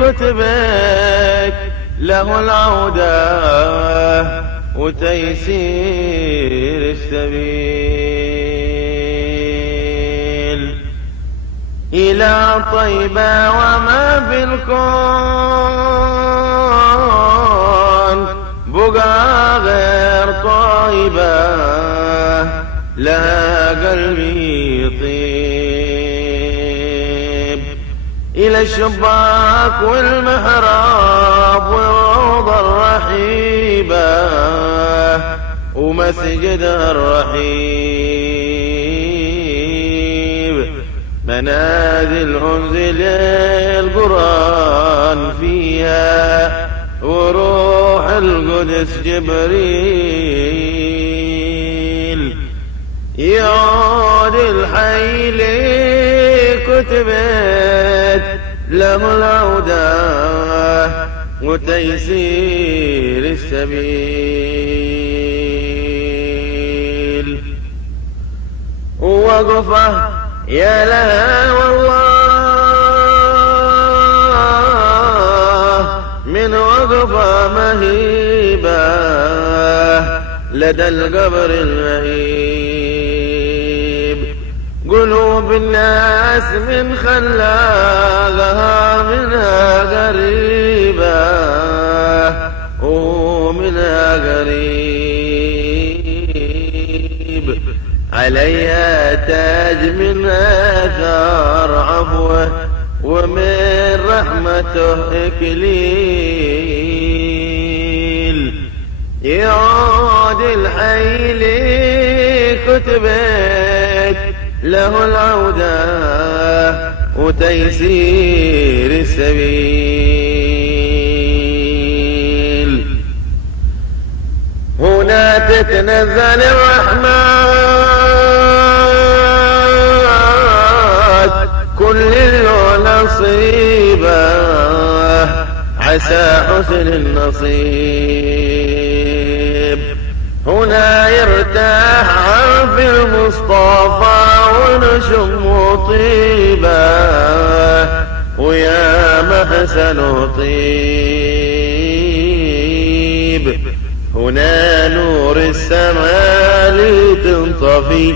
كتبت له العودة وتيسير السبيل إلى طيبة وما في الكون بقى غير طيبة لها قلبي يطيب إلى الشباك والمحراب والروضة الرحيبة ومسجدها الرحيب منازل أنزل القرآن فيها وروح القدس جبريل يعود الحي لي كتبت له العودة وتيسير السبيل ووقفه يا لها والله من وقفه مهيبة لدى القبر المهيب قلوب الناس من خلاها منها قريبة ومنها قريب عليها تاج من آثار عفوه ومن رحمته إكليل يعود الحي لي كتبت له العودة وتيسير السبيل هنا تتنزل الرحمات كل نصيبه عسى حسن النصيب هنا يرتاح في المصطفى ونشم طيبه ويا محسن طيب هنا نور السماء لتنطفي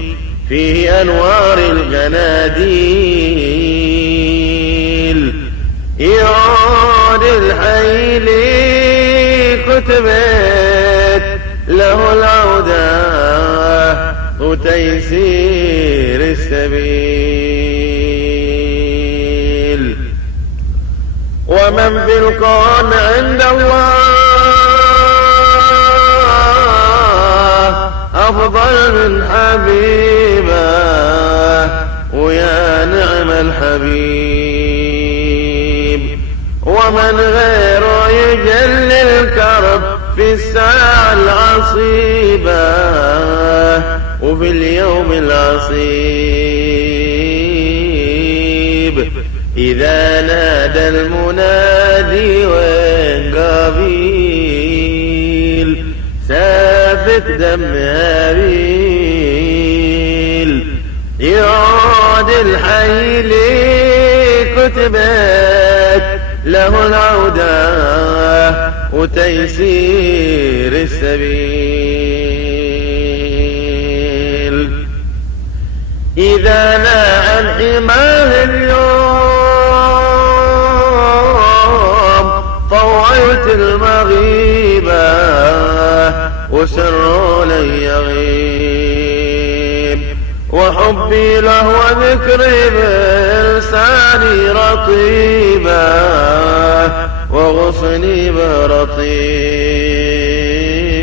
فيه أنوار القناديل يعود الحي لي كتبت له العودة وتيسير السبيل ومن في الكون عند الله أفضل من حبيبه ويا نعم الحبيب ومن غيره يجل الكرب في الساعة العصيبة وفي اليوم العصيب إذا نادى المنادي وين قابيل سافك دم هابيل يعود الحي لي كتبت له العودة وتيسير السبيل إذا لا عن حماه اليوم طويت المغيبة وسر لي يغيب وحبي له وذكري بلساني رطيبة وغصني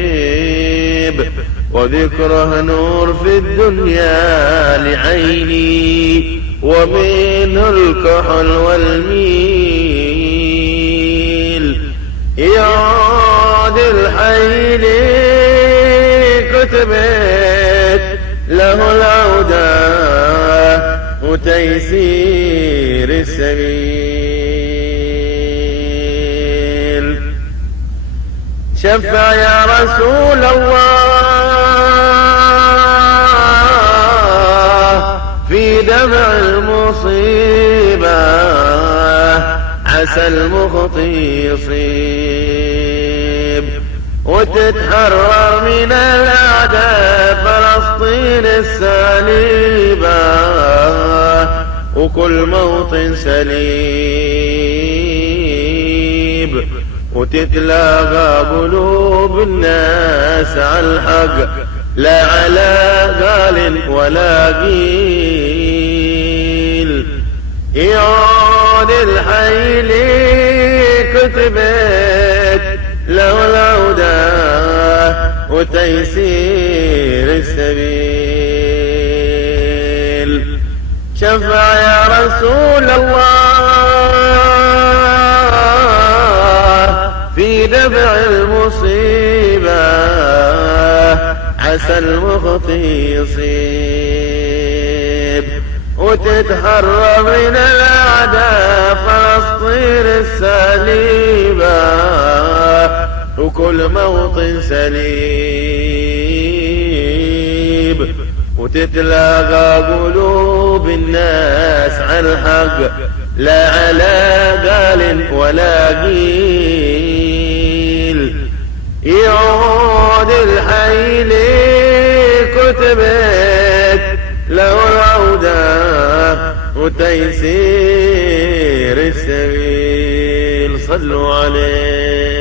برطيب وذكره نور في الدنيا لعيني ومنه الكحل والميل يعود الحي لي كتبت له العودة وتيسير السبيل شفع يا رسول الله في دمع المصيبة عسى المخطي يصيب، وتتحرر من الأعداء فلسطين السليبة وكل موطن سليب، وتتلاقى قلوب الناس على الحق لا على قال ولا قيل. يعود الحي لي كتبت له العودة وتيسير السبيل. شفع يا رسول الله في دفع المصيبة، عسى المخطي يصيب، وتتحرر من الأعداء فلسطين السليبة وكل موطن سليب، وتتلاقى قلوب الناس على الحق لا على قال ولا قيل. يعود الحي لي كتبت له العودة وتيسير السبيل. صلوا عليه.